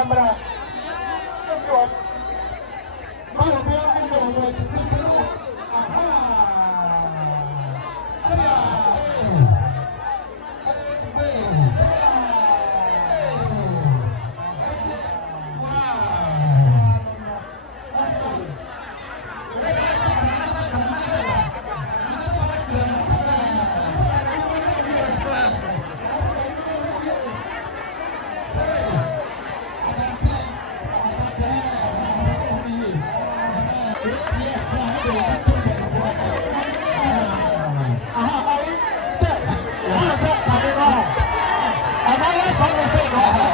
cámara. Vamos, Aha, ahí, che, vamos a hacer, también no. Además, eso no sé, no.